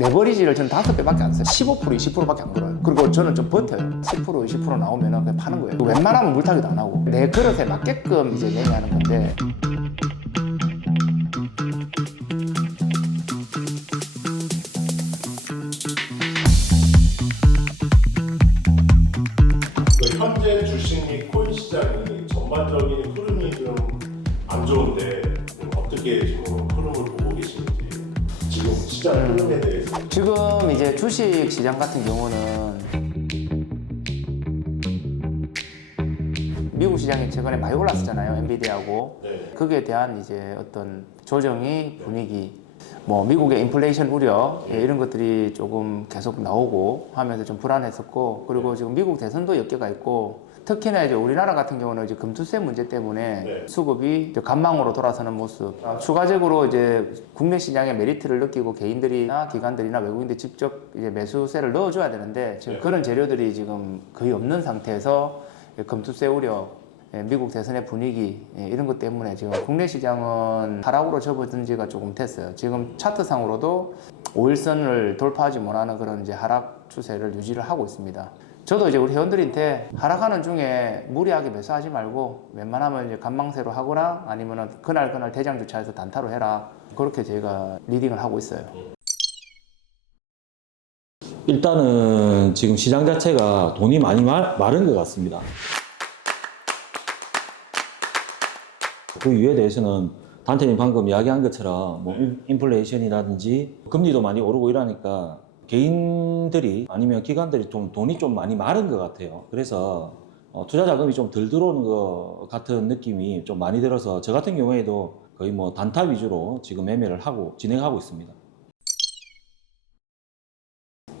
레버리지를 저는 5배밖에 안 써요. 15%, 20%밖에 안 걸어요. 그리고 저는 좀 버텨요. 10%, 20% 나오면 그냥 파는 거예요. 웬만하면 물타기도 안 하고 내 그릇에 맞게끔 이제 매매하는 건데. 현재 주식 및 코인 시장이 전반적인 흐름이 좀 안 좋은데 어떻게 지금 흐름을 보고 계시는지, 지금 시장 흐름에 대해서. 지금 이제 주식 시장 같은 경우는 미국 시장이 최근에 많이 올랐었잖아요. 엔비디아하고. 네. 거기에 대한 이제 어떤 조정이 분위기, 뭐 미국의 인플레이션 우려 이런 것들이 조금 계속 나오고 하면서 좀 불안했었고, 그리고 지금 미국 대선도 엮여가 있고, 특히나 이제 우리나라 같은 경우는 이제 금투세 문제 때문에 네. 수급이 이제 관망으로 돌아서는 모습, 추가적으로 이제 국내 시장의 메리트를 느끼고 개인들이나 기관들이나 외국인들이 직접 이제 매수세를 넣어줘야 되는데 지금 네. 그런 재료들이 지금 거의 없는 상태에서 금투세 우려, 미국 대선의 분위기 이런 것 때문에 지금 국내 시장은 하락으로 접어든 지가 조금 됐어요. 지금 차트상으로도 5일선을 돌파하지 못하는 그런 이제 하락 추세를 유지를 하고 있습니다. 저도 이제 우리 회원들한테 하락하는 중에 무리하게 매수하지 말고 웬만하면 이제 관망세로 하거나 아니면은 그날 대장 주차해서 단타로 해라, 그렇게 제가 리딩을 하고 있어요. 일단은 지금 시장 자체가 돈이 많이 마른 것 같습니다. 그 이유에 대해서는 단테님 방금 이야기한 것처럼 뭐 인플레이션이라든지 금리도 많이 오르고 이러니까 개인들이 아니면 기관들이 좀 돈이 좀 많이 마른 것 같아요. 그래서 투자 자금이 좀 덜 들어오는 것 같은 느낌이 좀 많이 들어서 저 같은 경우에도 거의 뭐 단타 위주로 지금 매매를 하고 진행하고 있습니다.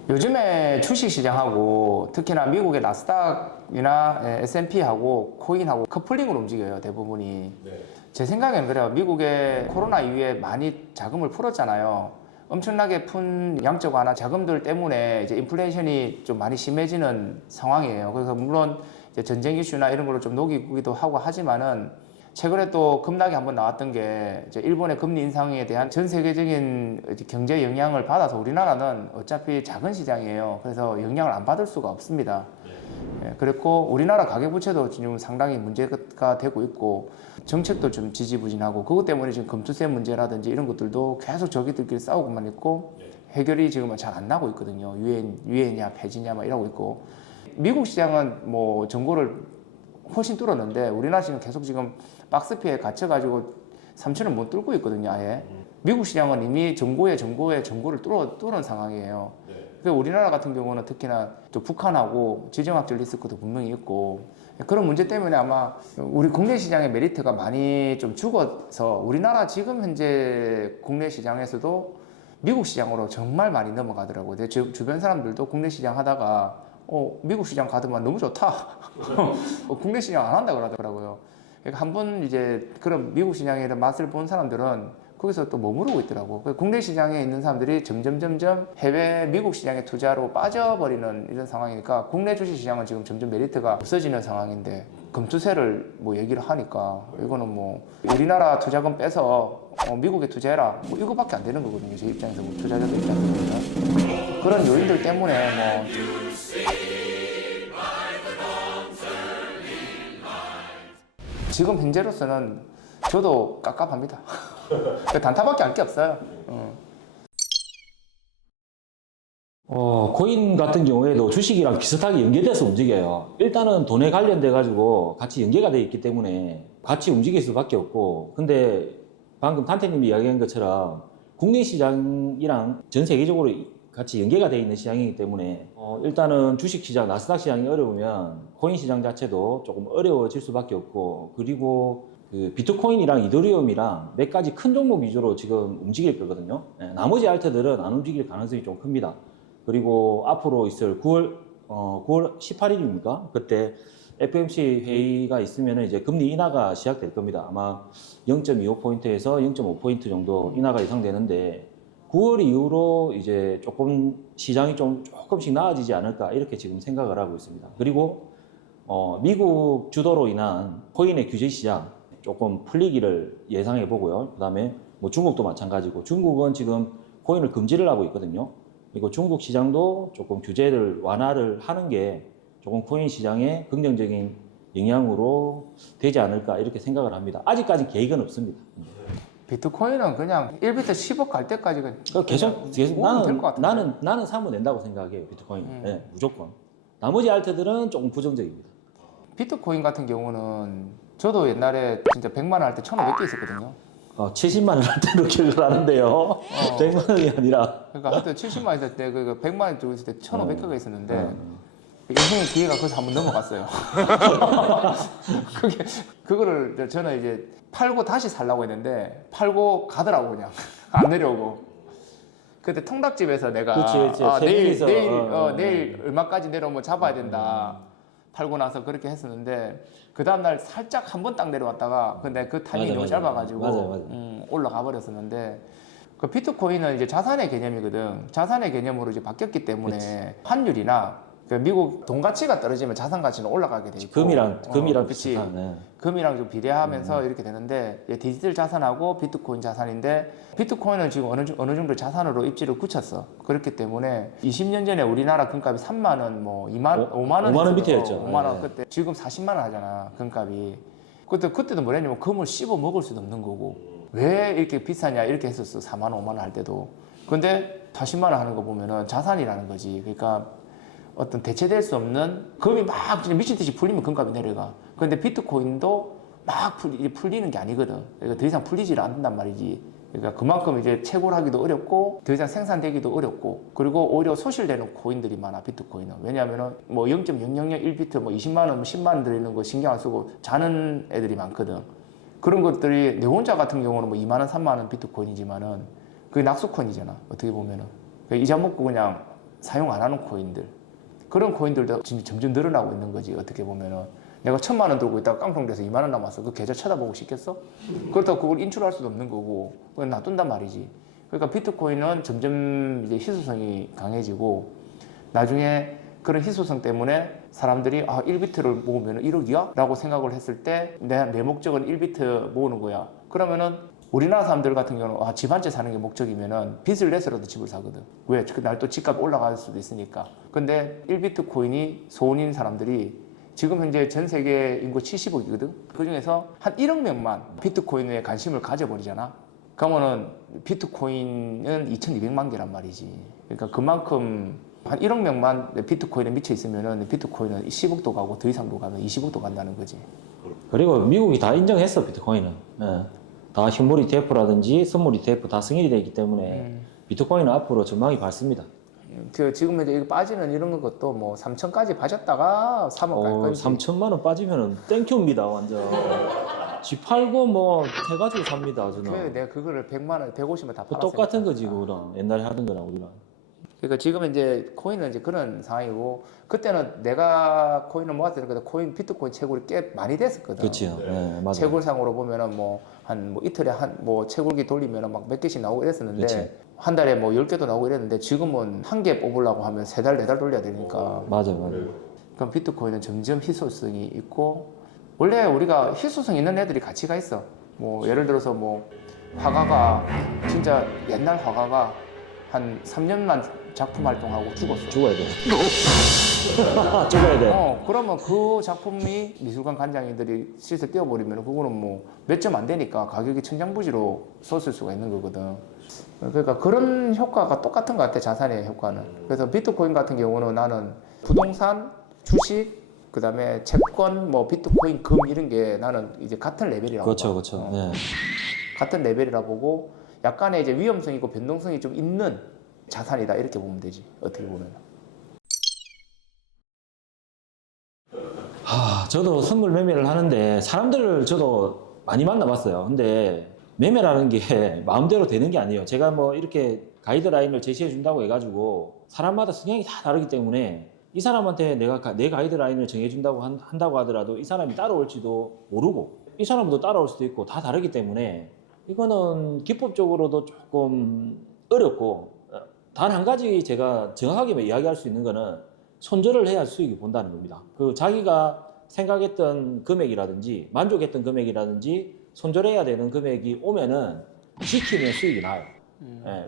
요즘에 주식시장하고 특히나 미국의 나스닥이나 S&P하고 코인하고 커플링으로 움직여요, 대부분이. 네. 제 생각에는 그래요. 미국의 코로나 이후에 많이 자금을 풀었잖아요. 엄청나게 푼 양적 완화 자금들 때문에 이제 인플레이션이 좀 많이 심해지는 상황이에요. 그래서 물론 이제 전쟁 이슈나 이런 걸로 좀 녹이기도 하고 하지만은, 최근에 또 급락이 한번 나왔던 게 이제 일본의 금리 인상에 대한 전 세계적인 경제 영향을 받아서 우리나라는 어차피 작은 시장이에요. 그래서 영향을 안 받을 수가 없습니다. 그랬고 우리나라 가계부채도 지금 상당히 문제가 되고 있고 정책도 좀 지지부진하고, 그것 때문에 지금 금투세 문제라든지 이런 것들도 계속 저기들끼리 싸우고만 있고 해결이 지금은 잘 안 나고 있거든요. 유예냐 폐지냐 막 이러고 있고, 미국 시장은 뭐 정고를 훨씬 뚫었는데 우리나라 시장은 계속 지금 박스피에 갇혀가지고 3천을 못 뚫고 있거든요, 아예. 미국 시장은 이미 정고를 뚫은 상황이에요. 그래서 우리나라 같은 경우는 특히나 또 북한하고 지정학적 리스크도 분명히 있고, 그런 문제 때문에 아마 우리 국내 시장의 메리트가 많이 좀 죽어서 우리나라 지금 현재 국내 시장에서도 미국 시장으로 정말 많이 넘어가더라고요. 내 주변 사람들도 국내 시장 하다가 미국 시장 가더만 너무 좋다. 국내 시장 안 한다 그러더라고요. 그러니까 한번 이제 그런 미국 시장의 맛을 본 사람들은 거기서 또 머무르고 있더라고. 국내 시장에 있는 사람들이 점점 해외 미국 시장의 투자로 빠져버리는 이런 상황이니까 국내 주식 시장은 지금 점점 메리트가 없어지는 상황인데, 금투세를 뭐 얘기를 하니까 이거는 뭐 우리나라 투자금 빼서 미국에 투자해라 뭐 이거밖에 안 되는 거거든요. 제 입장에서, 뭐 투자자들 입장에서. 그런 요인들 때문에 뭐 지금 현재로서는 저도 깝깝합니다. 단타밖에 할 게 없어요. 코인 같은 경우에도 주식이랑 비슷하게 연계돼서 움직여요. 일단은 돈에 관련돼 가지고 같이 연계가 돼 있기 때문에 같이 움직일 수밖에 없고, 근데 방금 탄태님이 이야기한 것처럼 국내 시장이랑 전 세계적으로 같이 연계가 돼 있는 시장이기 때문에 일단은 주식 시장, 나스닥 시장이 어려우면 코인 시장 자체도 조금 어려워질 수밖에 없고, 그리고 그 비트코인이랑 이더리움이랑 몇 가지 큰 종목 위주로 지금 움직일 거거든요. 나머지 알트들은 안 움직일 가능성이 좀 큽니다. 그리고 앞으로 있을 9월 18일입니까? 그때 FOMC 회의가 있으면 이제 금리 인하가 시작될 겁니다. 아마 0.25포인트에서 0.5포인트 정도 인하가 예상되는데, 9월 이후로 이제 조금 시장이 조금씩 나아지지 않을까, 이렇게 지금 생각을 하고 있습니다. 그리고 미국 주도로 인한 코인의 규제 시장 조금 풀리기를 예상해 보고요. 그 다음에 뭐 중국도 마찬가지고, 중국은 지금 코인을 금지를 하고 있거든요. 그리고 중국 시장도 조금 규제를 완화를 하는 게 조금 코인 시장에 긍정적인 영향으로 되지 않을까 이렇게 생각을 합니다. 아직까지 계획은 없습니다. 비트코인은 그냥 1비트 10억 갈 때까지 계속 모으면 될것 같은데. 나는 사면 된다고 생각해요. 비트코인. 음. 네, 무조건. 나머지 알트들은 조금 부정적입니다. 비트코인 같은 경우는 저도 옛날에 진짜 100만 원 할 때 1,500개 있었거든요. 70만 원 할 때로 기억을 하는데요. 100만 원이 아니라. 그러니까 하여튼 70만 원 있을 때 그 100만 원 정도 있을 때 1,500개가 있었는데 인생의 기회가 거기서 한번 넘어갔어요. 그거를 저는 이제 팔고 다시 살라고 했는데 팔고 가더라고 그냥 안 내려오고. 그때 통닭집에서 내가 그치. 내일 얼마까지 내려오면 잡아야 된다. 팔고 나서 그렇게 했었는데 그 다음날 살짝 한 번 딱 내려왔다가 근데 그 타이밍이 너무 짧아가지고 맞아. 올라가 버렸었는데 그 비트코인은 이제 자산의 개념이거든. 자산의 개념으로 이제 바뀌었기 때문에 환율이나 그 미국 돈 가치가 떨어지면 자산 가치는 올라가게 돼 있고 금이랑 그치. 비슷한. 네. 금이랑 좀 비례하면서 이렇게 되는데 디지털 자산하고 비트코인 자산인데 비트코인은 지금 어느 정도 자산으로 입지를 굳혔어. 그렇기 때문에 20년 전에 우리나라 금값이 3만 원, 뭐 5만 원 밑에였죠. 5만 원 그때 지금 40만 원 하잖아 금값이. 그때도 뭐랬냐면 금을 씹어 먹을 수도 없는 거고 왜 이렇게 비싸냐 이렇게 했었어. 4만 원, 5만 원 할 때도. 근데 40만 원 하는 거 보면은 자산이라는 거지. 그러니까 어떤 대체될 수 없는 금이 막 진짜 미친 듯이 풀리면 금값이 내려가. 그런데 비트코인도 막 풀리는 게 아니거든. 그러니까 더 이상 풀리지를 않는단 말이지. 그러니까 그만큼 이제 채굴하기도 어렵고 더 이상 생산되기도 어렵고 그리고 오히려 소실되는 코인들이 많아 비트코인은. 왜냐하면은 뭐 0.0001비트 뭐 20만 원, 10만 원 들어있는 거 신경 안 쓰고 자는 애들이 많거든. 그런 것들이 내 혼자 같은 경우는 뭐 2만 원, 3만 원 비트코인이지만은 그게 낙수코인이잖아. 어떻게 보면은 이자 먹고 그냥 사용 안 하는 코인들. 그런 코인들도 지금 점점 늘어나고 있는 거지. 어떻게 보면은 내가 1,000만 원 들고 있다가 깡통돼서 2만 원 남았어. 그 계좌 쳐다보고 싶겠어? 그렇다고 그걸 인출할 수도 없는 거고 그건 놔둔단 말이지. 그러니까 비트코인은 점점 이제 희소성이 강해지고 나중에 그런 희소성 때문에 사람들이 1비트를 모으면 1억이야? 라고 생각을 했을 때 내 목적은 1비트 모으는 거야. 그러면은 우리나라 사람들 같은 경우는 집 한 채 사는 게 목적이면은 빚을 내서라도 집을 사거든. 왜? 그날 또 집값 올라갈 수도 있으니까. 근데 1비트 코인이 소원인 사람들이 지금 현재 전 세계 인구 70억이거든. 그 중에서 한 1억 명만 비트코인에 관심을 가져버리잖아. 그러면은 비트코인은 2,200만 개란 말이지. 그러니까 그만큼 한 1억 명만 비트코인에 미쳐 있으면은 비트코인은 10억도 가고 더 이상도 가면 20억도 간다는 거지. 그리고 미국이 다 인정했어 비트코인은. 네. 다 현물 ETF라든지 선물 ETF 다 승인이 되어 있기 때문에 비트코인은 앞으로 전망이 밝습니다. 지금 이제 이거 빠지는 이런 것도 뭐 3천까지 빠졌다가 3억 갈 건지. 3천만 원 빠지면은 땡큐입니다 완전. 집 팔고 뭐 해가지고 삽니다 저는. 내가 그거를 100만 원, 150만 다 팔았으니까. 똑같은 거지 그거랑 옛날에 하던 거랑 우리랑. 그러니까 지금 이제 코인은 이제 그런 상황이고 그때는 내가 코인을 모았을 때 비트코인 채굴이 꽤 많이 됐었거든. 그렇죠. 네, 맞아요. 채굴상으로 보면은 뭐 이틀에 채굴기 돌리면은 막 몇 개씩 나오고 이랬었는데 그치. 한 달에 뭐 10개도 나오고 이랬는데 지금은 한 개 뽑으려고 하면 3달, 4달 돌려야 되니까. 맞아요. 그럼 비트코인은 점점 희소성이 있고 원래 우리가 희소성 있는 애들이 가치가 있어. 뭐 예를 들어서 뭐 화가가 진짜 옛날 화가가 한 3년만 작품 활동하고 죽었어. 죽어야 돼. 죽어야 돼. 그러면 그 작품이 미술관 관장님들이 시세 떼어버리면 그거는 뭐 몇 점 안 되니까 가격이 천장부지로 섰을 수가 있는 거거든. 그러니까 그런 효과가 똑같은 것 같아, 자산의 효과는. 그래서 비트코인 같은 경우는 나는 부동산, 주식, 그 다음에 채권, 뭐 비트코인, 금 이런 게 나는 이제 같은 레벨이라고 그렇죠, 봐. 그렇죠. 네. 같은 레벨이라 보고 약간의 이제 위험성이 있고 변동성이 좀 있는 자산이다 이렇게 보면 되지. 어떻게 보면. 저도 선물 매매를 하는데 사람들을 저도 많이 만나봤어요. 근데 매매라는 게 마음대로 되는 게 아니에요. 제가 뭐 이렇게 가이드라인을 제시해 준다고 해가지고 사람마다 성향이 다 다르기 때문에 이 사람한테 내가 내 가이드라인을 정해준다고 한다고 하더라도 이 사람이 따라올지도 모르고 이 사람도 따라올 수도 있고 다 다르기 때문에 이거는 기법적으로도 조금 어렵고 단 한 가지 제가 정확하게 이야기할 수 있는 거는 손절을 해야 수익이 본다는 겁니다. 그 자기가 생각했던 금액이라든지 만족했던 금액이라든지 손절해야 되는 금액이 오면은 지키면 수익이 나요.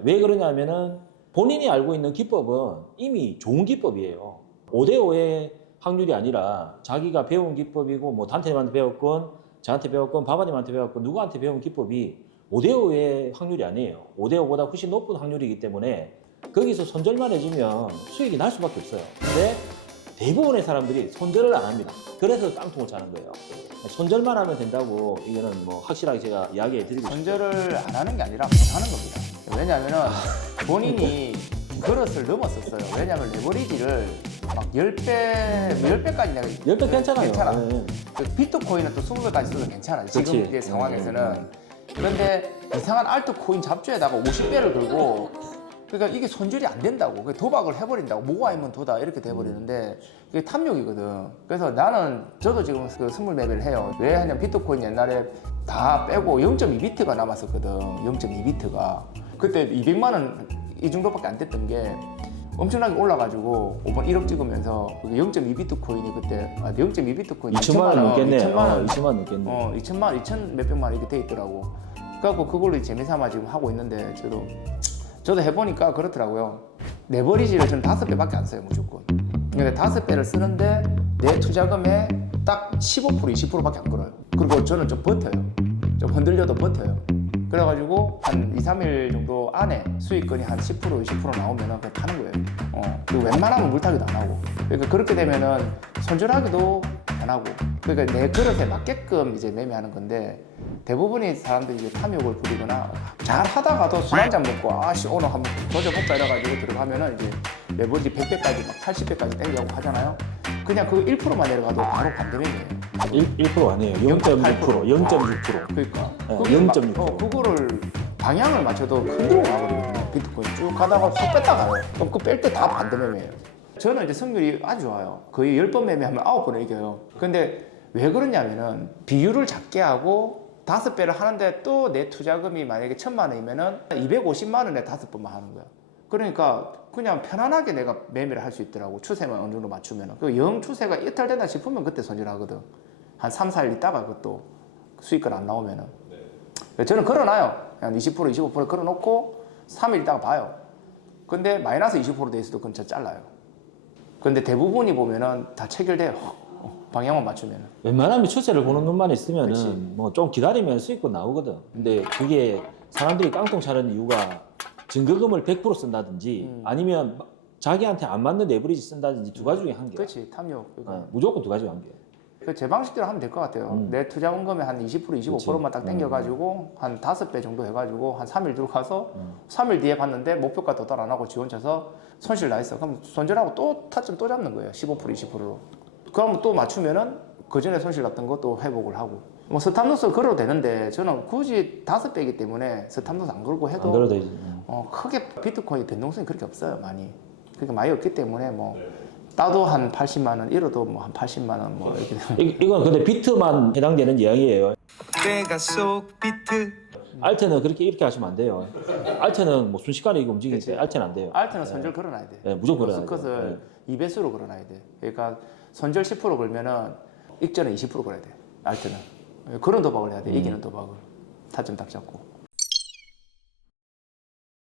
왜 그러냐면은 본인이 알고 있는 기법은 이미 좋은 기법이에요. 5대5의 확률이 아니라 자기가 배운 기법이고 뭐 단테님한테 배웠건 저한테 배웠건 바바님한테 배웠건 누구한테 배운 기법이 5대5의 확률이 아니에요. 5대5보다 훨씬 높은 확률이기 때문에 거기서 손절만 해주면 수익이 날 수밖에 없어요. 근데 대부분의 사람들이 손절을 안 합니다. 그래서 깡통을 차는 거예요. 손절만 하면 된다고 이거는 뭐 확실하게 제가 이야기해 드리고 싶어요. 손절을 안 하는 게 아니라 못 하는 겁니다. 왜냐하면 본인이 그릇을 넘었었어요. 왜냐하면 레버리지를 막 10배까지 내가 10배 괜찮아요. 괜찮아. 네. 그 비트코인은 또 20배까지 써도 괜찮아. 그치. 지금 이 상황에서는. 그런데 이상한 알트코인 잡주에다가 50배를 걸고 그러니까 이게 손절이 안 된다고. 도박을 해버린다고. 뭐가 있면 도다 이렇게 돼버리는데 그게 탐욕이거든. 그래서 나는 저도 지금 그 스물 매매를 해요. 왜 하냐면 비트코인 옛날에 다 빼고 0.2비트가 남았었거든. 0.2비트가. 그때 200만 원 이 정도밖에 안 됐던 게 엄청나게 올라가지고 5번 1억 찍으면서 0.2비트코인이 그때 0.2비트코인 2천만 원 넘겠네. 2천만 원 2천만 원 넘겠네. 2천만 2천 몇백만 원 이렇게 돼 있더라고. 그래갖고 그걸로 재미삼아 지금 하고 있는데 저도 해보니까 그렇더라고요. 레버리지를 저는 5배밖에 안 써요 무조건. 근데 5배를 쓰는데 내 투자금의 딱 15% 20%밖에 안 걸어요. 그리고 저는 좀 버텨요. 좀 흔들려도 버텨요. 그래가지고 한 2, 3일 정도 안에 수익권이 한 10% 20% 나오면은 그냥 타는 거예요. 그리고 웬만하면 물타기도 안 하고. 그러니까 그렇게 되면은 손절하기도 안 하고. 그러니까 내 그릇에 맞게끔 이제 매매하는 건데 대부분의 사람들이 이제 탐욕을 부리거나 잘 하다가도 술 한잔 먹고 아씨 오늘 한번 도전해볼까 이래가지고 들어가면은 이제 레버리지 100배까지 막 80배까지 땡기고 하잖아요. 그냥 그 1%만 내려가도 바로 반대매매예요. 1% 아니에요. 0.6%, 0.6%. 그러니까 네, 그게 0.6%. 그거를 방향을 맞춰도 흔들고 가거든요. 비트코인 쭉 가다가 쏙 뺐다 가요. 그럼 그 뺄 때 다 반대매매예요. 저는 이제 승률이 아주 좋아요. 거의 10번 매매하면 9번 이겨요. 근데 왜 그러냐면은 비율을 작게 하고 5배를 하는데 또 내 투자금이 만약에 1,000만 원이면은 250만 원에 5번만 하는 거야. 그러니까 그냥 편안하게 내가 매매를 할 수 있더라고. 추세만 어느 정도 맞추면은. 그 영 추세가 이탈된다 싶으면 그때 손절하거든. 한 3, 4일 있다가 그것도 수익권 안 나오면은. 저는 걸어놔요. 한 20%, 25% 걸어놓고 3일 있다가 봐요. 근데 마이너스 20% 돼 있어도 그건 저 잘라요. 근데 대부분이 보면은 다 체결돼요. 방향만 맞추면은. 웬만하면 추세를 보는 눈만 그치. 있으면은 뭐 좀 기다리면 수익권 나오거든. 근데 그게 사람들이 깡통 차는 이유가 증거금을 100% 쓴다든지 아니면 자기한테 안 맞는 레버리지 쓴다든지 두 가지 중에 한 개야. 그렇지, 탐욕. 그러니까. 무조건 두 가지 중에 한 개야. 제 방식대로 하면 될 것 같아요. 내 투자 원금의 한 20%, 25%만 딱 땡겨가지고 한 5배 정도 해가지고 한 3일 들어가서 3일 뒤에 봤는데 목표가 도달 안 하고 지원 쳐서 손실 나 있어. 그럼 손절하고 또 타점 또 잡는 거예요. 15%, 20%로. 그럼 또 맞추면은 그 전에 손실 났던 거 또 회복을 하고. 뭐 스탑로스 걸어도 되는데 저는 굳이 5배이기 때문에 스탑로스 안 걸고 해도 안 걸어도 되지. 크게 비트코인 변동성이 그렇게 없어요. 많이. 그러니까 많이 없기 때문에 뭐 따도 한 80만 원, 잃어도 뭐 한 80만 원 뭐 이렇게 되면. 이건 근데 비트만 해당되는 이야기예요. 내가 속 비트 알트는 그렇게 이렇게 하시면 안 돼요. 알트는 뭐 순식간에 이거 움직이는데 그치. 알트는 안 돼요. 알트는 손절 걸어놔야 돼. 네, 무조건 걸어놔야 스컷을 2배수로 걸어놔야 돼. 그러니까 손절 10% 걸면은 익절은 20% 걸어야 돼. 알트는. 그런 도박을 해야 돼. 이기는 도박을. 타점 딱 잡고.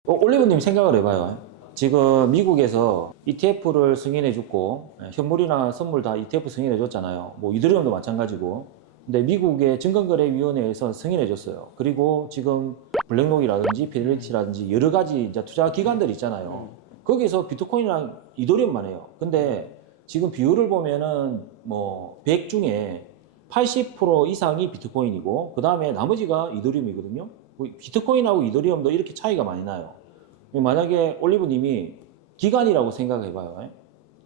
올리브님 생각을 해봐요. 지금 미국에서 ETF를 승인해줬고 현물이나 선물 다 ETF 승인해줬잖아요. 뭐 이더리움도 마찬가지고. 근데 미국의 증권거래위원회에서 승인해줬어요. 그리고 지금 블랙록이라든지 피델리티라든지 여러 가지 이제 투자 기관들 있잖아요. 거기서 비트코인이랑 이더리움만 해요. 근데 지금 비율을 보면은 뭐 100 중에 80% 이상이 비트코인이고 그 다음에 나머지가 이더리움이거든요. 비트코인하고 이더리움도 이렇게 차이가 많이 나요. 만약에 올리브님이 기관이라고 생각해봐요.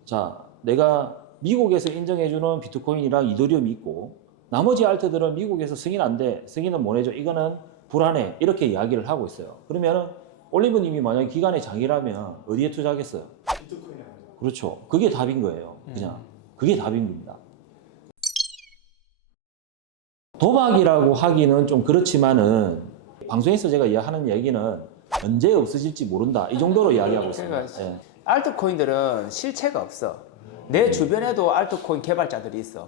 자, 내가 미국에서 인정해주는 비트코인이랑 이더리움이 있고 나머지 알트들은 미국에서 승인 안 돼. 승인은 못 해줘. 이거는 불안해. 이렇게 이야기를 하고 있어요. 그러면은 올리브님이 만약에 기관의 장이라면 어디에 투자하겠어요? 비트코인이 아니죠. 그렇죠. 그게 답인 거예요. 그냥. 그게 답인 겁니다. 도박이라고 하기는 좀 그렇지만은 방송에서 제가 하는 얘기는 언제 없어질지 모른다. 이 정도로 이야기하고 있습니다. 그러니까 예. 알트코인들은 실체가 없어. 내 주변에도 알트코인 개발자들이 있어.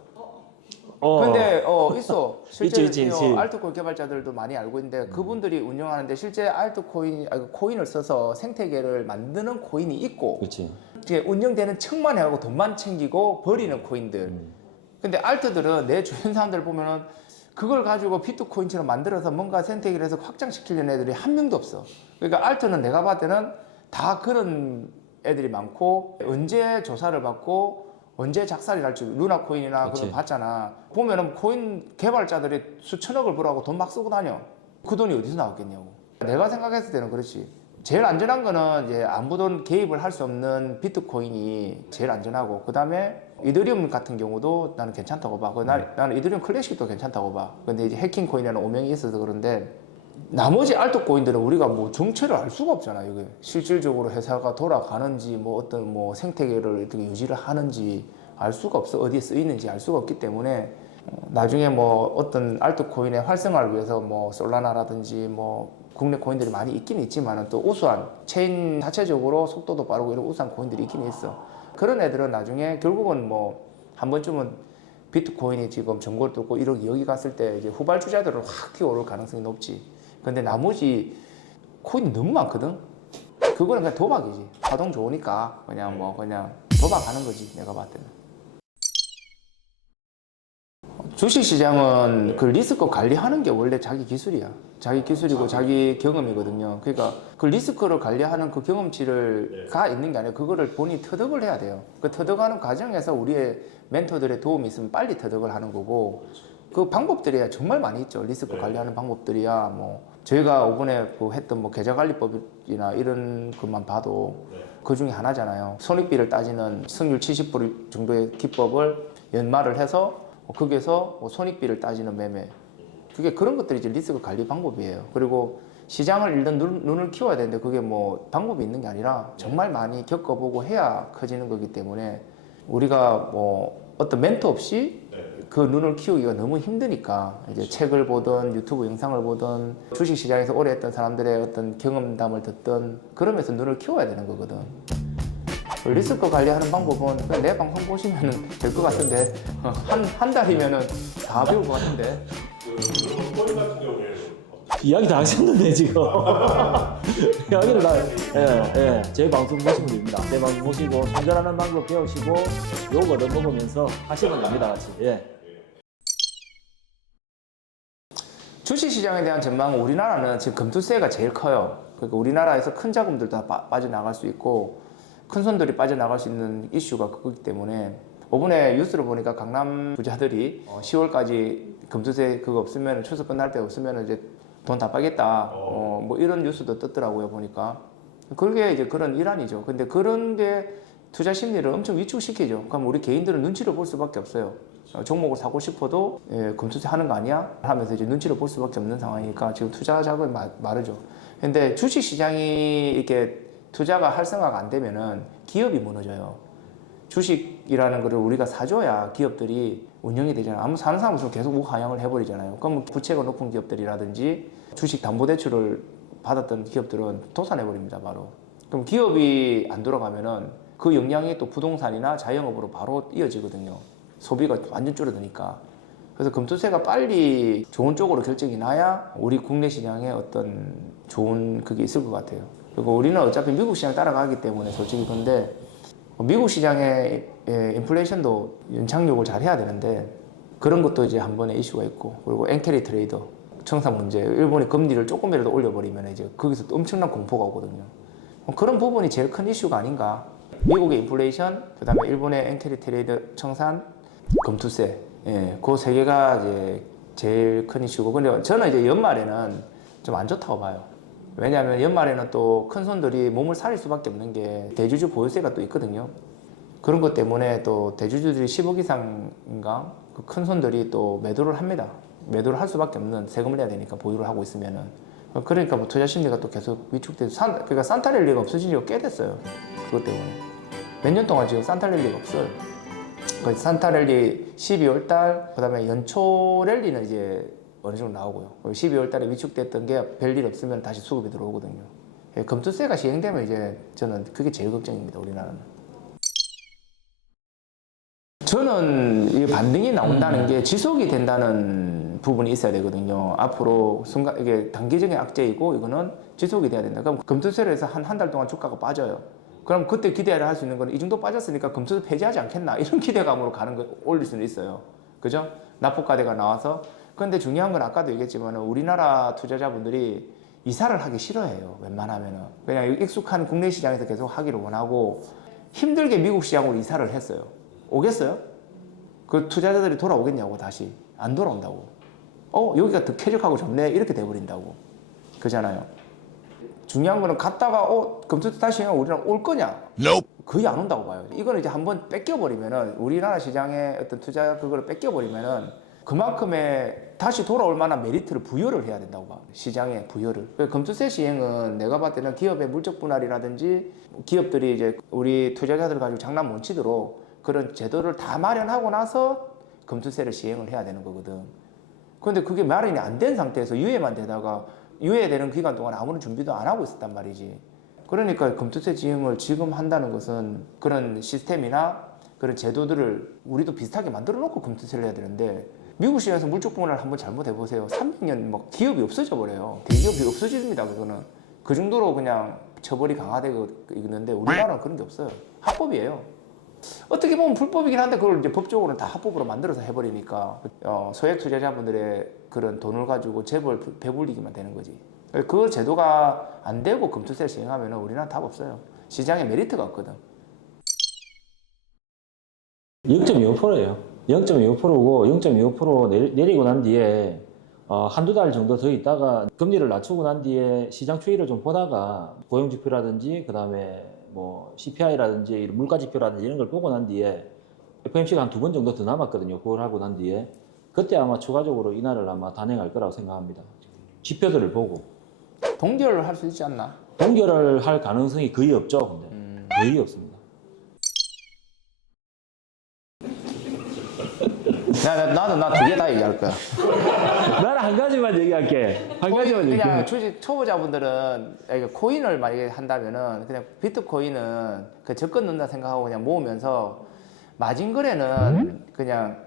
근데 있어. 실제 있지. 알트코인 개발자들도 많이 알고 있는데 그분들이 운영하는데 실제 알트코인 코인을 써서 생태계를 만드는 코인이 있고 그렇지. 이게 운영되는 척만 해가고 돈만 챙기고 버리는 코인들. 근데 알트들은 내 주변 사람들 보면은 그걸 가지고 비트코인처럼 만들어서 뭔가 생태계를 해서 확장시키려는 애들이 한 명도 없어. 그러니까 알트는 내가 봤을 때는 다 그런 애들이 많고 언제 조사를 받고 언제 작살이 날지 루나 코인이나 그치. 그런 거 봤잖아. 보면은 코인 개발자들이 수천억을 벌어가고 돈 막 쓰고 다녀. 그 돈이 어디서 나왔겠냐고. 내가 생각했을 때는 그렇지. 제일 안전한 거는 이제 아무 돈 개입을 할 수 없는 비트코인이 제일 안전하고 그 다음에 이더리움 같은 경우도 나는 괜찮다고 봐. 나는 이더리움 클래식도 괜찮다고 봐. 근데 이제 해킹 코인이라는 오명이 있어서 그런데 나머지 알트 코인들은 우리가 뭐 정체를 알 수가 없잖아. 이게 실질적으로 회사가 돌아가는지 뭐 어떤 뭐 생태계를 어떻게 유지를 하는지 알 수가 없어. 어디에 쓰이는지 알 수가 없기 때문에 나중에 뭐 어떤 알트 코인의 활성화를 위해서 뭐 솔라나라든지 뭐 국내 코인들이 많이 있긴 있지만 또 우수한 체인 자체적으로 속도도 빠르고 이런 우수한 코인들이 있긴 있어. 그런 애들은 나중에 결국은 뭐 한 번쯤은 비트코인이 지금 전고를 뚫고 1억 2억이 갔을 때 이제 후발주자들은 확 튀어오를 가능성이 높지. 근데 나머지 코인이 너무 많거든. 그거는 그냥 도박이지. 파동 좋으니까 그냥 뭐 그냥 도박하는 거지. 내가 봤을 때는. 주식시장은 그 리스크 관리하는 게 원래 자기 기술이야. 자기 기술이고 자기 경험이거든요. 그러니까 그 리스크를 관리하는 그 경험치가 있는 게 아니라 그거를 본인이 터득을 해야 돼요. 그 터득하는 과정에서 우리의 멘토들의 도움이 있으면 빨리 터득을 하는 거고 그 방법들이야 정말 많이 있죠. 리스크 관리하는 방법들이야 뭐 저희가 이번에 그 했던 뭐 계좌관리법이나 이런 것만 봐도 그 중에 하나잖아요. 손익비를 따지는 승률 70% 정도의 기법을 연말을 해서 거기에서 손익비를 따지는 매매. 그게 그런 것들이 이제 리스크 관리 방법이에요. 그리고 시장을 일단 눈을 키워야 되는데 그게 뭐 방법이 있는 게 아니라 정말 많이 겪어보고 해야 커지는 거기 때문에 우리가 뭐 어떤 멘토 없이 그 눈을 키우기가 너무 힘드니까 이제 책을 보든 유튜브 영상을 보든 주식 시장에서 오래 했던 사람들의 어떤 경험담을 듣든 그러면서 눈을 키워야 되는 거거든. 리스크 관리하는 방법은 그냥 내 방송 보시면 될 것 같은데 한 달이면 다 배울 것 같은데. 그 코인 같은 경우에는 이야기 다 하셨는데 지금 이야기를 다 제 방송 보시면 됩니다. 제 방송 보시고 손절하는 방법 배우시고 욕 얻어먹으면서 하시면 됩니다. 같이. 주식시장에 대한 전망은 우리나라는 지금 금투세가 제일 커요. 그러니까 우리나라에서 큰 자금들도 다 빠져나갈 수 있고 큰 손들이 빠져나갈 수 있는 이슈가 그거기 때문에 이번에 뉴스를 보니까 강남 부자들이 10월까지 금투세 그거 없으면 추석 끝날 때 없으면 이제 돈 다 빠겠다 뭐 이런 뉴스도 떴더라고요 보니까. 그게 이제 그런 일환이죠. 근데 그런 게 투자 심리를 엄청 위축시키죠. 그럼 우리 개인들은 눈치를 볼 수밖에 없어요. 종목을 사고 싶어도 금투세 하는 거 아니야? 하면서 이제 눈치를 볼 수밖에 없는 상황이니까 지금 투자 자금이 마르죠. 근데 주식 시장이 이렇게 투자가 활성화가 안 되면은 기업이 무너져요. 주식이라는 거를 우리가 사줘야 기업들이 운영이 되잖아요. 아무 사는 사람 없으면 계속 우하향을 해버리잖아요. 그럼 부채가 높은 기업들이라든지 주식 담보대출을 받았던 기업들은 도산해버립니다, 바로. 그럼 기업이 안 돌아가면은 그 영향이 또 부동산이나 자영업으로 바로 이어지거든요. 소비가 완전 줄어드니까. 그래서 금투세가 빨리 좋은 쪽으로 결정이 나야 우리 국내 시장에 어떤 좋은 그게 있을 것 같아요. 그리고 우리는 어차피 미국 시장 따라가기 때문에 솔직히 근데 미국 시장의 인플레이션도 연착륙을 잘 해야 되는데 그런 것도 이제 한 번의 이슈가 있고 그리고 엔캐리 트레이더 청산 문제 일본이 금리를 조금이라도 올려버리면 이제 거기서 또 엄청난 공포가 오거든요. 그런 부분이 제일 큰 이슈가 아닌가. 미국의 인플레이션, 그다음에 일본의 엔캐리 트레이더 청산, 금투세, 그 세 개가 이제 제일 큰 이슈고. 근데 저는 이제 연말에는 좀 안 좋다고 봐요. 왜냐하면 연말에는 또 큰 손들이 몸을 사릴 수밖에 없는 게 대주주 보유세가 또 있거든요. 그런 것 때문에 또 대주주들이 10억 이상인가 그 큰 손들이 또 매도를 합니다. 매도를 할 수밖에 없는 세금을 내야 되니까 보유를 하고 있으면은 그러니까 뭐 투자 심리가 또 계속 위축돼서 그러니까 산타랠리가 없어진 지가 꽤 됐어요. 그것 때문에 몇 년 동안 지금 산타랠리가 없어요. 그 산타랠리 12월 달 그다음에 연초 랠리는 이제 어느 정도 나오고요. 12월 달에 위축됐던 게 별일 없으면 다시 수급이 들어오거든요. 금투세가 시행되면 이제 저는 그게 제일 걱정입니다. 우리나라는. 저는 이 반등이 나온다는 게 지속이 된다는 부분이 있어야 되거든요. 앞으로 순간 이게 단기적인 악재이고 이거는 지속이 돼야 된다. 그럼 금투세를 해서 한 달 동안 주가가 빠져요. 그럼 그때 기대를 할 수 있는 건 이 정도 빠졌으니까 금투세 폐지하지 않겠나 이런 기대감으로 가는 거 올릴 수는 있어요. 그죠? 납부가대가 나와서. 그런데 중요한 건 아까도 얘기했지만 우리나라 투자자분들이 이사를 하기 싫어해요. 웬만하면은 그냥 익숙한 국내 시장에서 계속 하기를 원하고 힘들게 미국 시장으로 이사를 했어요. 오겠어요? 그 투자자들이 돌아오겠냐고 다시 안 돌아온다고. 여기가 더 쾌적하고 좋네 이렇게 돼버린다고. 그잖아요. 중요한 거는 갔다가 금투세 다시 우리나라 올 거냐? 거의 안 온다고 봐요. 이거는 이제 한번 뺏겨버리면은 우리나라 시장의 어떤 투자 그거를 뺏겨버리면은 그만큼의 다시 돌아올 만한 메리트를 부여를 해야 된다고 봐. 시장에 부여를. 금투세 시행은 내가 봤을 때는 기업의 물적 분할이라든지 기업들이 이제 우리 투자자들 가지고 장난 못 치도록 그런 제도를 다 마련하고 나서 금투세를 시행을 해야 되는 거거든. 그런데 그게 마련이 안 된 상태에서 유예만 되다가 유예되는 기간 동안 아무런 준비도 안 하고 있었단 말이지. 그러니까 금투세 시행을 지금 한다는 것은 그런 시스템이나 그런 제도들을 우리도 비슷하게 만들어 놓고 금투세를 해야 되는데 미국 시장에서 물적 분할을 한번 잘못해 보세요. 300년 막 기업이 없어져 버려요. 대기업이 없어집니다. 그거는 그 정도로 그냥 처벌이 강화되고 있는데 우리나라는 그런 게 없어요. 합법이에요. 어떻게 보면 불법이긴 한데 그걸 이제 법적으로는 다 합법으로 만들어서 해버리니까 소액 투자자분들의 그런 돈을 가지고 재벌 배불리기만 되는 거지. 그 제도가 안 되고 금투세를 시행하면 우리나라 답 없어요. 시장에 메리트가 없거든. 0.25%예요. 0.25%고 0.25% 내리고 난 뒤에 한두 달 정도 더 있다가 금리를 낮추고 난 뒤에 시장 추이를 좀 보다가 고용지표라든지 그다음에 뭐 CPI라든지 물가지표라든지 이런 걸 보고 난 뒤에 FOMC가 한 2번 정도 더 남았거든요. 그걸 하고 난 뒤에 그때 아마 추가적으로 인하를 아마 단행할 거라고 생각합니다. 지표들을 보고 동결을 할 수 있지 않나? 동결을 할 가능성이 거의 없죠. 근데 거의 없습니다. 나는 나 두 개 다 얘기할 거야. 나는 한 가지만 얘기할게. 한 가지만 그냥 얘기해. 주식 초보자분들은 코인을 만약에 한다면은 그냥 비트코인은 그 적금 넣는다 생각하고 그냥 모으면서 마진 거래는 그냥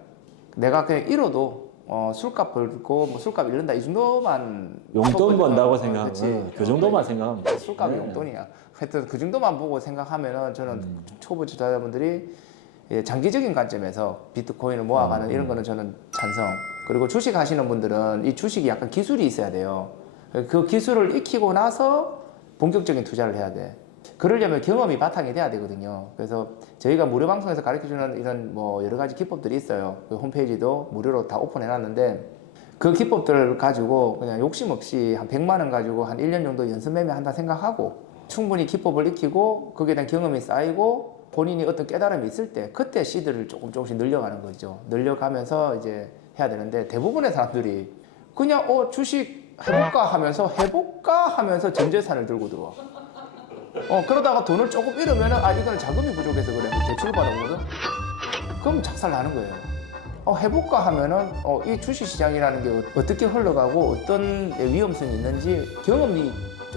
내가 그냥 잃어도 술값 벌고 뭐 술값 잃는다 이 정도만 용돈 번다고 그치. 생각하면 그 정도만 생각합니다. 술값이 네. 용돈이야. 하여튼 그 정도만 보고 생각하면은 저는 초보 투자자분들이 장기적인 관점에서 비트코인을 모아가는 이런 거는 저는 찬성. 그리고 주식 하시는 분들은 이 주식이 약간 기술이 있어야 돼요. 그 기술을 익히고 나서 본격적인 투자를 해야 돼. 그러려면 경험이 바탕이 돼야 되거든요. 그래서 저희가 무료 방송에서 가르쳐주는 이런 뭐 여러 가지 기법들이 있어요. 그 홈페이지도 무료로 다 오픈해놨는데 그 기법들을 가지고 그냥 욕심 없이 한 100만 원 가지고 한 1년 정도 연습 매매한다 생각하고 충분히 기법을 익히고 거기에 대한 경험이 쌓이고 본인이 어떤 깨달음이 있을 때 그때 시드를 조금씩 늘려가는 거죠. 늘려가면서 이제 해야 되는데 대부분의 사람들이 그냥 주식 해볼까 하면서 전 재산을 들고 들어와. 그러다가 돈을 조금 잃으면은 이건 자금이 부족해서 그래. 대출 받아오거든. 그럼 작살 나는 거예요. 해볼까 하면은 이 주식 시장이라는 게 어떻게 흘러가고 어떤 위험성이 있는지 경험이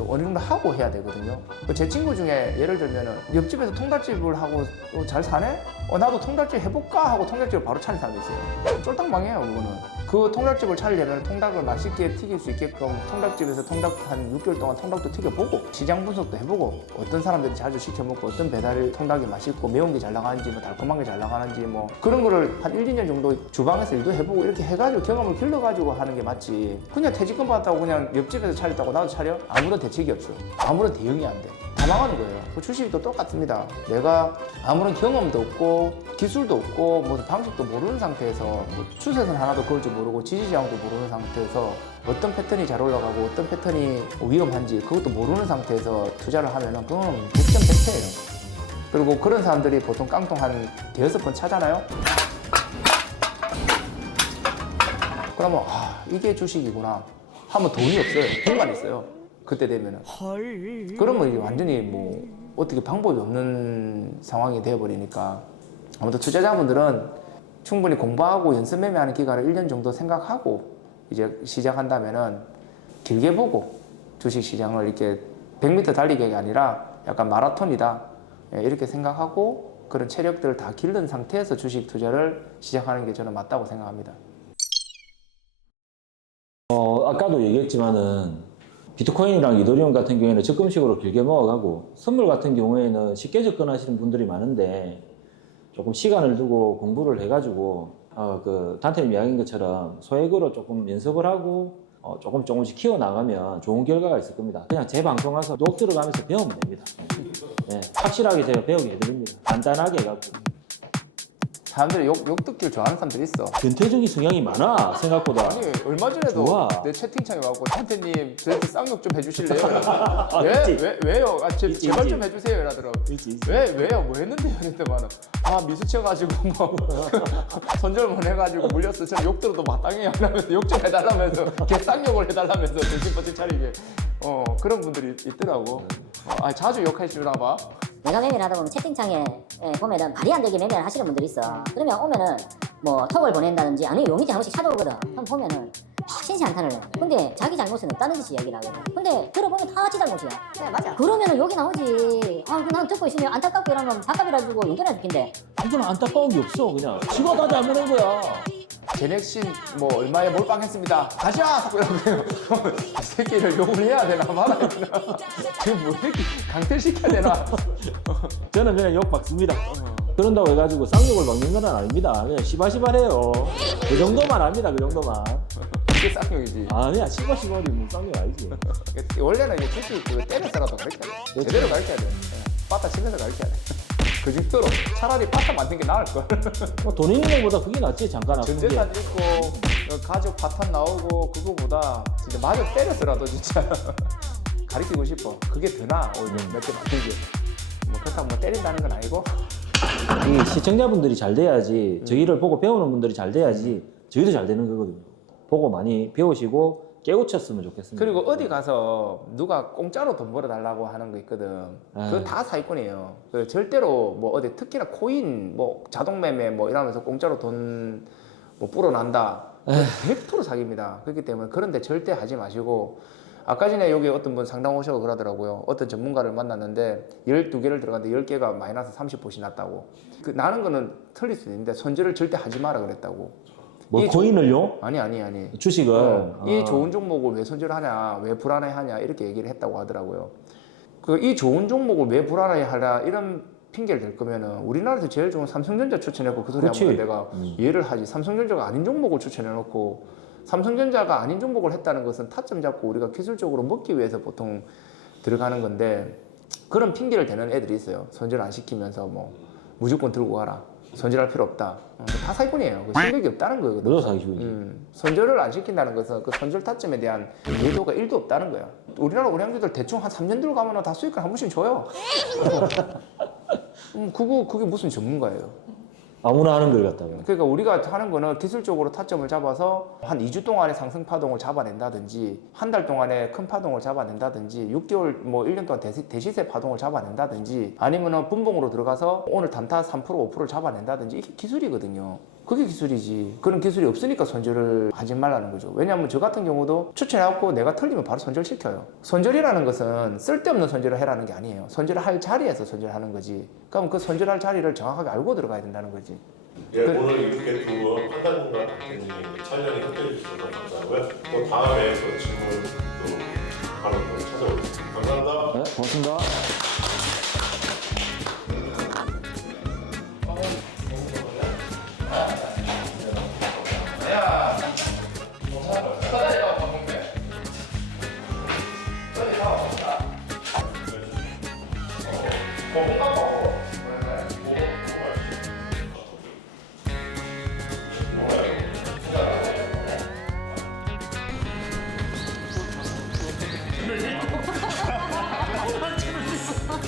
어느 정도 하고 해야 되거든요. 제 친구 중에 예를 들면은 옆집에서 통닭집을 하고 잘 사네? 나도 통닭집 해볼까 하고 통닭집을 바로 차린 사람도 있어요. 쫄딱 망해요, 그거는. 그 통닭집을 차리려면 통닭을 맛있게 튀길 수 있게끔 통닭집에서 통닭 한 6개월 동안 통닭도 튀겨보고 시장 분석도 해보고 어떤 사람들이 자주 시켜먹고 어떤 배달 통닭이 맛있고 매운 게 잘 나가는지 뭐 달콤한 게 잘 나가는지 뭐 그런 거를 한 1, 2년 정도 주방에서 일도 해보고 이렇게 해가지고 경험을 길러가지고 하는 게 맞지. 그냥 퇴직금 받았다고 그냥 옆집에서 차렸다고 나도 차려? 아무런 대책이 없어. 아무런 대응이 안 돼. 다 망하는 거예요. 그 주식도 똑같습니다. 내가 아무런 경험도 없고 기술도 없고 뭐 방식도 모르는 상태에서 뭐 추세선 하나도 그럴 줄 모르고 지지저항도 모르는 상태에서 어떤 패턴이 잘 올라가고 어떤 패턴이 위험한지 그것도 모르는 상태에서 투자를 하면은 그건 100%예요. 그리고 그런 사람들이 보통 깡통 한 5번 차잖아요. 그러면 이게 주식이구나 하면 돈이 없어요. 돈만 있어요. 그때 되면은. 그러면 이제 완전히 뭐 어떻게 방법이 없는 상황이 되어버리니까 아무튼 투자자분들은 충분히 공부하고 연습 매매하는 기간을 1년 정도 생각하고 이제 시작한다면은 길게 보고 주식 시장을 이렇게 100m 달리기가 아니라 약간 마라톤이다 이렇게 생각하고 그런 체력들을 다 기른 상태에서 주식 투자를 시작하는 게 저는 맞다고 생각합니다. 아까도 얘기했지만은 비트코인이랑 이더리움 같은 경우에는 적금식으로 길게 모아가고 선물 같은 경우에는 쉽게 접근하시는 분들이 많은데 조금 시간을 두고 공부를 해가지고 그 단테님 이야기한 것처럼 소액으로 조금 연습을 하고 조금씩 키워나가면 좋은 결과가 있을 겁니다. 그냥 제 방송 와서 녹 들어가면서 배우면 됩니다. 네, 확실하게 제가 배우게 해드립니다. 간단하게 해갖고. 사람들이 욕 듣기를 좋아하는 사람들이 있어. 변태적인 성향이 많아 생각보다. 아니 얼마 전에도 좋아. 내 채팅창에 와갖고 탄태님 저한테 쌍욕 좀 해주실래요? 있지. 왜요? 있지, 제발 있지. 좀 해주세요 이러더라고. 있지. 왜요? 뭐 했는데요? 이랬더만은 미수쳐가지고 뭐 손절문 해가지고 물렸어. 저 욕 들어도 마땅해요. 하면서 욕 좀 해달라면서 걔 쌍욕을 해달라면서 정신 번쩍 차리게 그런 분들이 있더라고. 자주 욕하시나 봐. 내가 매매를 하다 보면 채팅창에 보면은 말이 안 되게 매매를 하시는 분들이 있어. 그러면 오면은 뭐 톡을 보낸다든지 아니면 요 밑에 한 번씩 찾아오거든. 그럼 보면은 확신시 한탄을 해. 근데 자기 잘못은 없다는 듯이 이야기를 하거든. 근데 들어보면 다 지 잘못이야. 네, 맞아. 그러면은 욕이 나오지. 난 듣고 있으면 안타깝고 이러면 밥값이라 주고 연결해 줄긴데. 이건 안타까운 게 없어. 그냥 지가 다 잘못한 거야. 제넥신 뭐 얼마에 몰빵했습니다. 가자! 하고 이러고요. 이 새끼를 욕을 해야 되나 말아야 되나. 지금 뭐 새끼 강퇴시켜야 되나. 저는 그냥 욕 박습니다. 그런다고 해가지고 쌍욕을 먹는 건 아닙니다. 그냥 시발시발해요. 그 정도만 합니다. 그 정도만. 이게 쌍욕이지. 아니야 시발시발이 뭐 쌍욕 아니지. 원래는 이제 주식 때려서라도 가르쳐야 돼. 그렇죠. 제대로 가르쳐야 돼. 빠따 치면서 가르쳐야 돼. 그 정도로 차라리 빠따 만든 게 나을 걸. 뭐 돈 있는 것보다 그게 낫지 잠깐 아픈 게. 전재산 있고 가족 파탄 나오고 그거보다 진짜 마저 때려서라도 진짜 가르치고 싶어. 그게 더 나아. 오히려 몇 개 만든 게. 뭐 그렇다고 뭐 때린다는 건 아니고. 이 시청자분들이 잘 돼야지 저희를 보고 배우는 분들이 잘 돼야지 저희도 잘 되는 거거든요. 보고 많이 배우시고 깨우쳤으면 좋겠습니다. 그리고 어디 가서 누가 공짜로 돈 벌어달라고 하는 거 있거든. 그거 다 사기꾼이에요. 절대로 뭐 어디 특히나 코인, 뭐 자동매매 뭐 이러면서 공짜로 돈 뭐 불어난다. 100% 사기입니다. 그렇기 때문에 그런데 절대 하지 마시고. 아까 전에 여기 어떤 분 상담 오셔서 그러더라고요. 어떤 전문가를 만났는데 12개를 들어갔는데 10개가 마이너스 30%씩 났다고. 나는 거는 틀릴 수 있는데 손절을 절대 하지 마라 그랬다고. 뭐 이 코인을요? 아니. 주식을. 이 좋은 종목을 왜 손절하냐, 왜 불안해하냐 이렇게 얘기를 했다고 하더라고요. 이 좋은 종목을 왜 불안해하냐 이런 핑계를 댈 거면은 우리나라에서 제일 좋은 삼성전자 추천해놓고 그 소리 그렇지. 하면 내가 이해를 하지. 삼성전자가 아닌 종목을 추천해놓고 삼성전자가 아닌 종목을 했다는 것은 타점 잡고 우리가 기술적으로 먹기 위해서 보통 들어가는 건데 그런 핑계를 대는 애들이 있어요. 손절 안 시키면서 뭐 무조건 들고 가라. 손절할 필요 없다. 다 사기꾼이에요. 그 실력이 없다는 거거든요. 뭐가 사기꾼이지? 손절을 안 시킨다는 것은 그 손절 타점에 대한 의도가 1도 없다는 거야. 우리나라 우량주들 대충 한 3년 들고 가면 다 수익을 한 번씩 줘요. 그게 무슨 전문가예요? 아무나 하는 걸 갖다가. 그러니까 우리가 하는 거는 기술적으로 타점을 잡아서 한 2주 동안에 상승 파동을 잡아낸다든지 한 달 동안에 큰 파동을 잡아낸다든지 6개월 뭐 1년 동안 대시세 파동을 잡아낸다든지 아니면은 분봉으로 들어가서 오늘 단타 3% 5%를 잡아낸다든지 이게 기술이거든요. 그게 기술이지. 그런 기술이 없으니까 손절을 하지 말라는 거죠. 왜냐하면 저 같은 경우도 추천해갖고 내가 틀리면 바로 손절시켜요. 손절이라는 것은 쓸데없는 손절을 해라는 게 아니에요. 손절을 할 자리에서 손절하는 거지. 그럼 그 손절할 자리를 정확하게 알고 들어가야 된다는 거지. 예, 오늘 이렇게 두 분 판단님과 대표님 촬영에 협조해 주셔서 감사하고요. 또 다음에 또 질문 또 바로 또 찾아오겠습니다. 감사합니다. 네, 고맙습니다.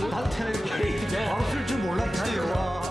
나한테는 바로 쓸 줄 몰랐다 이거.